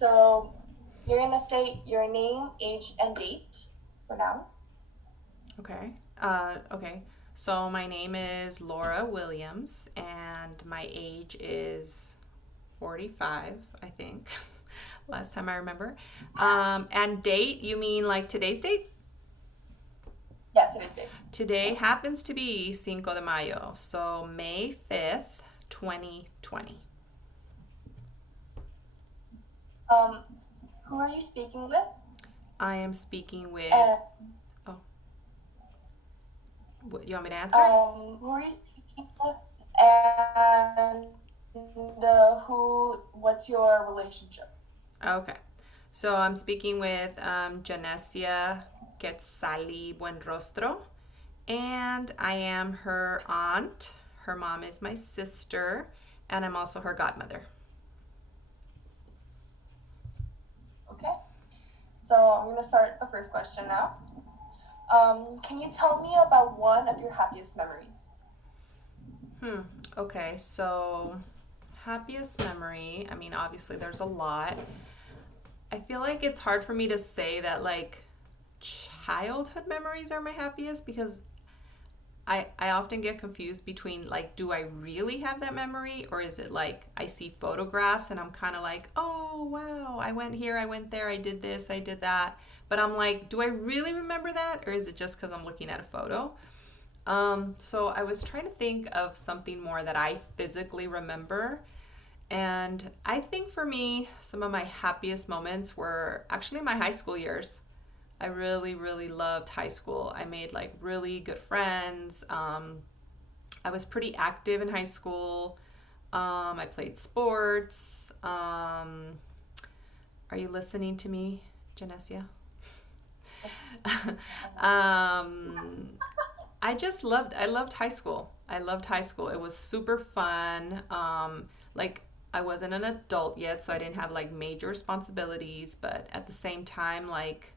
So you're gonna state your name, age, and date for now. Okay. Okay. So my name is Laura Williams, and my age is 45, I think. Last time I remember. And date, you mean like today's date? Yeah, today's date. Today happens to be Cinco de Mayo, so May 5th, 2020. Um, who are you speaking with? I am speaking with. And Oh, you want me to answer? who are you speaking with? And what's your relationship? Okay. So I'm speaking with Janesia Quetzali Buenrostro, and I am her aunt. Her mom is my sister, and I'm also her godmother. Okay. So I'm gonna start the first question now. Can you tell me about one of your happiest memories? Hmm. Okay. So, happiest memory. I mean, obviously, there's a lot. I feel like it's hard for me to say that, like, childhood memories are my happiest because I often get confused between like, do I really have that memory, or is it like I see photographs and I'm kind of like, oh wow, I went here, I went there, I did this, I did that. But I'm like, do I really remember that, or is it just because I'm looking at a photo? So I was trying to think of something more that I physically remember. And I think for me, some of my happiest moments were actually my high school years. I really, really loved high school. I made like really good friends. I was pretty active in high school. I played sports. Are you listening to me, Janesia? um, I loved high school. I loved high school. It was super fun. Like I wasn't an adult yet, so I didn't have like major responsibilities, but at the same time, like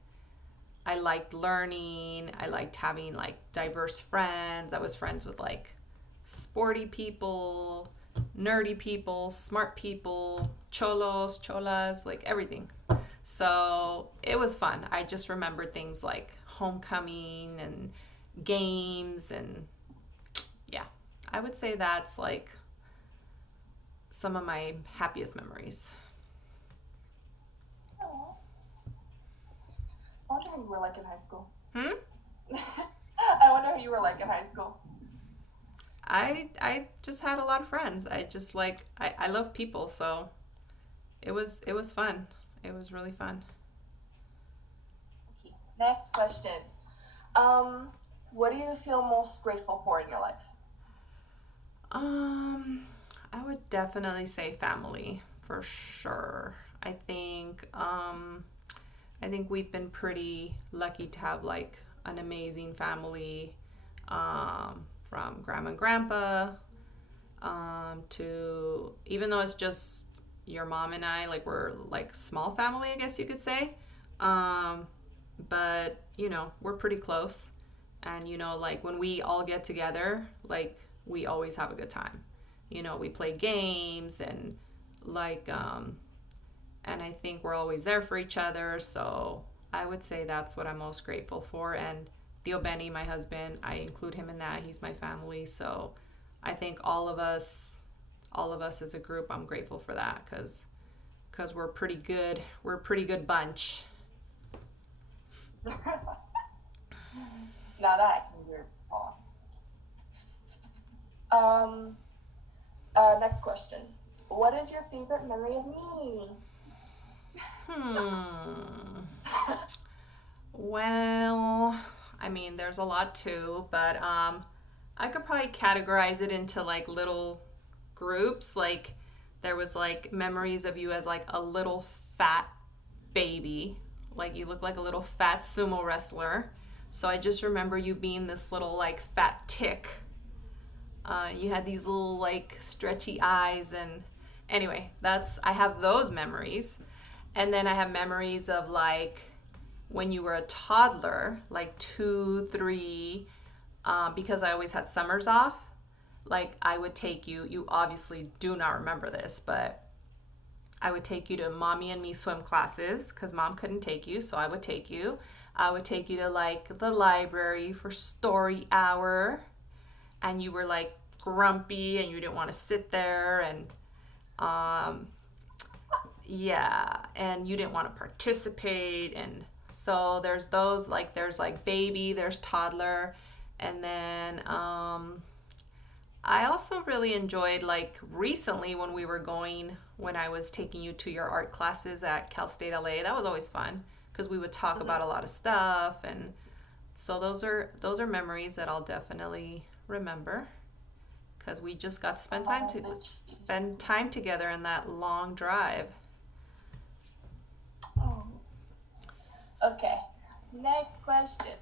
I liked learning. I liked having like diverse friends. I was friends with like sporty people, nerdy people, smart people, cholos, cholas, like everything. So it was fun. I just remembered things like homecoming and games, and yeah, I would say that's like some of my happiest memories. Oh, I wonder who you were like in high school. Hmm? I wonder who you were like in high school. I just had a lot of friends. I just like I love people, so it was fun. It was really fun. Okay. Next question. Um, what do you feel most grateful for in your life? Um, I would definitely say family for sure. I think we've been pretty lucky to have like an amazing family, from grandma and grandpa, to even though it's just your mom and I, like we're like small family, I guess you could say. Um, but we're pretty close, and like when we all get together, like we always have a good time. We play games and like and I think we're always there for each other. So I would say that's what I'm most grateful for. And Theo Benny, my husband, I include him in that. He's my family. So I think all of us as a group, I'm grateful for that because we're pretty good. We're a pretty good bunch. Now that I can hear Paul. Um, next question. What is your favorite memory of me? Hmm. Well, I mean, there's a lot too, but I could probably categorize it into like little groups. Like there was like memories of you as like a little fat baby. Like you look like a little fat sumo wrestler. So I just remember you being this little like fat tick. You had these little like stretchy eyes, and anyway, that's I have those memories. And then I have memories of like when you were a toddler, like 2, 3, because I always had summers off. Like I would take you. You obviously do not remember this, but I would take you to mommy and me swim classes because mom couldn't take you, so I would take you. I would take you to like the library for story hour, and you were like grumpy and you didn't want to sit there, and um, yeah, and you didn't want to participate. And so there's those, like there's like baby, there's toddler, and then I also really enjoyed like recently when we were going, when I was taking you to your art classes at Cal State LA. That was always fun because we would talk about a lot of stuff, and so those are memories that I'll definitely remember because we just got to spend time together in that long drive. Oh, okay. Next question.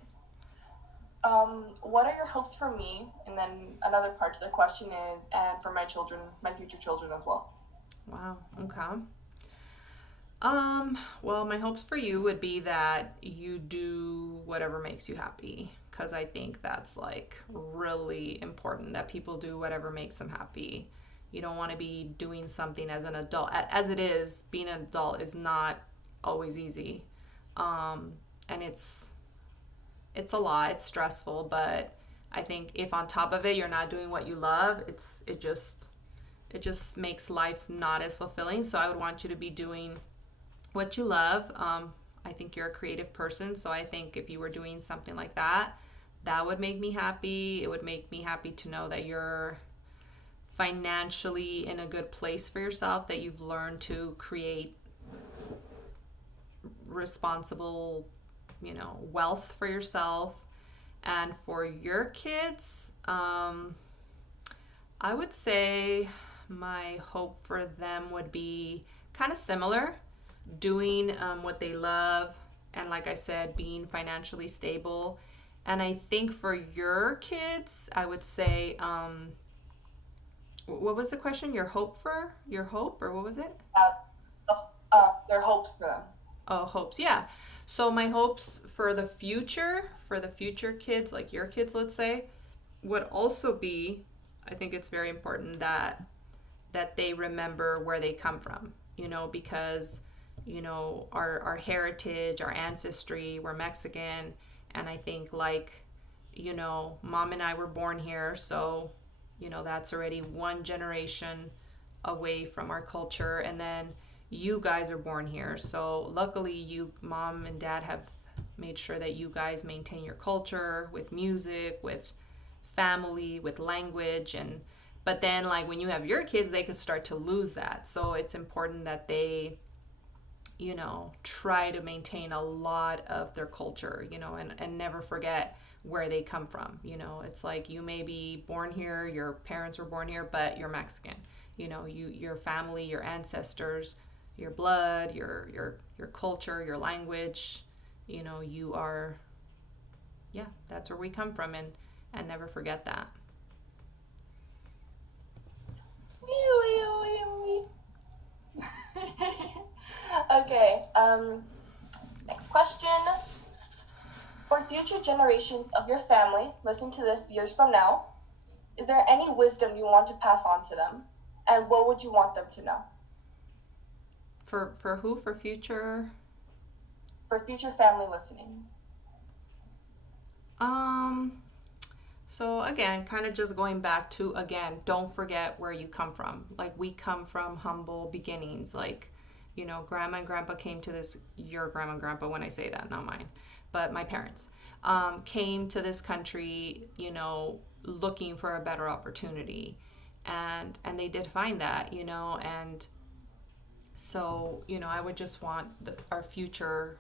What are your hopes for me? And then another part to the question is, and for my children, my future children as well. Wow. Okay. Well, my hopes for you would be that you do whatever makes you happy, because I think that's like really important that people do whatever makes them happy. You don't want to be doing something as an adult. As it is, being an adult is not always easy. And it's a lot, it's stressful, but I think if on top of it you're not doing what you love, it just makes life not as fulfilling. So I would want you to be doing what you love. I think you're a creative person, so I think if you were doing something like that, that would make me happy. It would make me happy to know that you're financially in a good place for yourself, that you've learned to create responsible, wealth for yourself. And for your kids, I would say my hope for them would be kind of similar, doing what they love, and like I said, being financially stable. And I think for your kids, I would say, what was the question? Your hope, or what was it? Their hopes for them. Oh, hopes. Yeah. So my hopes for the future kids, like your kids, let's say, would also be, I think it's very important that they remember where they come from, because our heritage, our ancestry, we're Mexican, and I think like, mom and I were born here, so that's already one generation away from our culture, and then you guys are born here. So luckily you mom and dad have made sure that you guys maintain your culture with music, with family, with language. And but then like when you have your kids, they could start to lose that. So it's important that they try to maintain a lot of their culture, and never forget where they come from. It's like you may be born here, your parents were born here, but you're Mexican. Your family, your ancestors, your blood, your culture, your language, you are, yeah, that's where we come from, and never forget that. Wee, wee, wee, wee. Okay. Next question. For future generations of your family, listen to this years from now, is there any wisdom you want to pass on to them? And what would you want them to know? For who? For future? For future family listening. Um, so again, kind of just going back to, again, don't forget where you come from. Like we come from humble beginnings. Like, grandma and grandpa came to this, your grandma and grandpa, when I say that, not mine, but my parents, came to this country, looking for a better opportunity. And they did find that, and so, I would just want our future,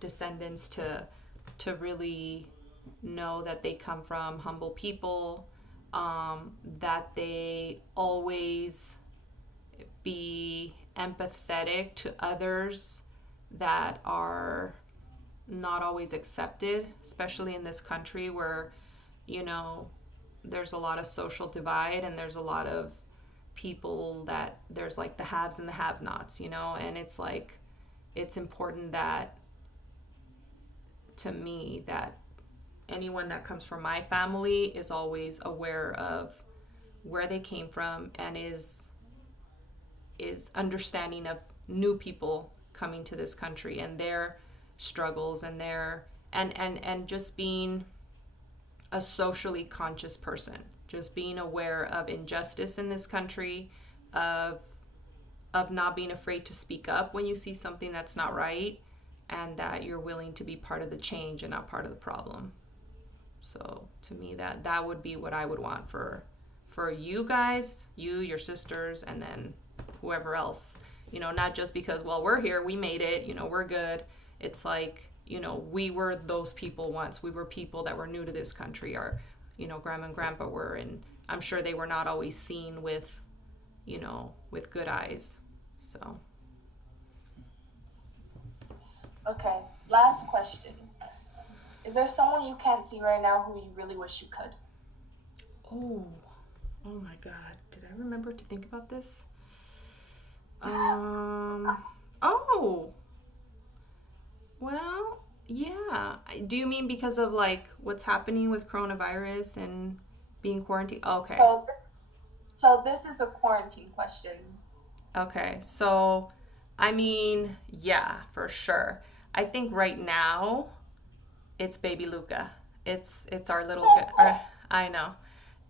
descendants to really know that they come from humble people, that they always be empathetic to others that are not always accepted, especially in this country where, there's a lot of social divide, and there's a lot of people that there's like the haves and the have-nots, and it's like, it's important that, to me, that anyone that comes from my family is always aware of where they came from, and is is understanding of new people coming to this country and their struggles and their and just being a socially conscious person, just being aware of injustice in this country, of not being afraid to speak up when you see something that's not right, and that you're willing to be part of the change and not part of the problem. So to me, that would be what I would want for you guys, you, your sisters, and then whoever else. You know, not just because, well, we're here, we made it, you know, we're good. It's like, you know, we were those people once. We were people that were new to this country. Our, you know, grandma and grandpa were, and I'm sure they were not always seen with, you know, with good eyes. So. Okay, last question. Is there someone you can't see right now who you really wish you could? Oh my God. Did I remember to think about this? Oh, well, yeah. Do you mean because of like what's happening with coronavirus and being quarantined? Okay. So this is a quarantine question. Okay. So, I mean, yeah, for sure. I think right now it's baby Luca. It's our little I know.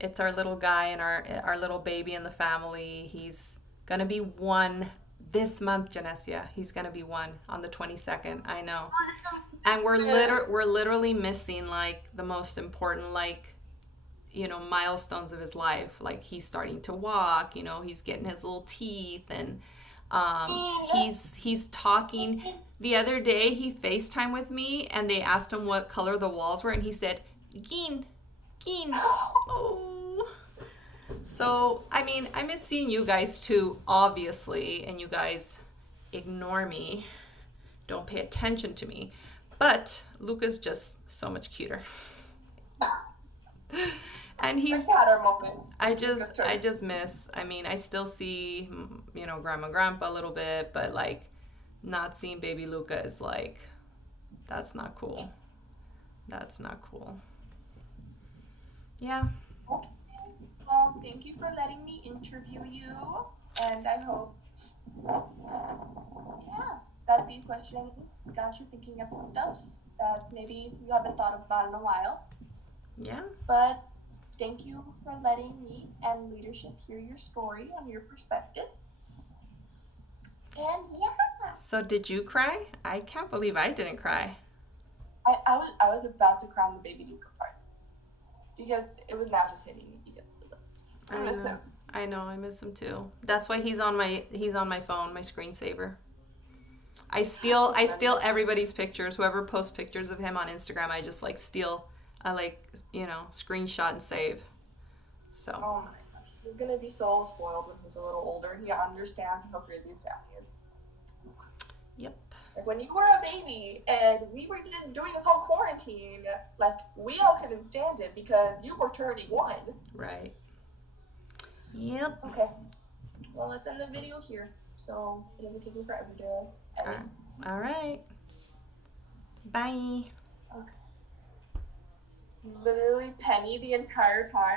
It's our little guy and our little baby in the family. He's gonna be 1 this month, Janessia. He's gonna be 1 on the 22nd. I know. And we're literally missing like the most important, like, you know, milestones of his life. Like he's starting to walk, you know, he's getting his little teeth, and he's talking. The other day he FaceTime with me and they asked him what color the walls were and he said, "Green, green." Oh. So, I mean, I miss seeing you guys too, obviously, and you guys ignore me, don't pay attention to me. But Luca's just so much cuter. And he's had our moments. I just miss, I mean, I still see, you know, grandma, grandpa a little bit, but like not seeing baby Luca is like, that's not cool. That's not cool. Yeah. Okay. Well, thank you for letting me interview you, and I hope, yeah, that these questions got you thinking of some stuff that maybe you haven't thought about in a while. Yeah. But thank you for letting me and leadership hear your story on your perspective. And yeah. So did you cry? I can't believe I didn't cry. I was about to cry on the baby Luca part because it was now just hitting me because I miss him. I know, I miss him too. That's why he's on my phone, my screensaver. I steal everybody's pictures. Whoever posts pictures of him on Instagram, I just like steal. I like, you know, screenshot and save. So. Oh my gosh, he's gonna be so spoiled when he's a little older. He understands how crazy his family is. Yep. Like when you were a baby and we were just doing this whole quarantine, like we all couldn't stand it because you were turning 1. Right. Yep. Okay. Well, let's end the video here so it doesn't take me forever to edit. All right. Bye. Okay. Literally Penny the entire time.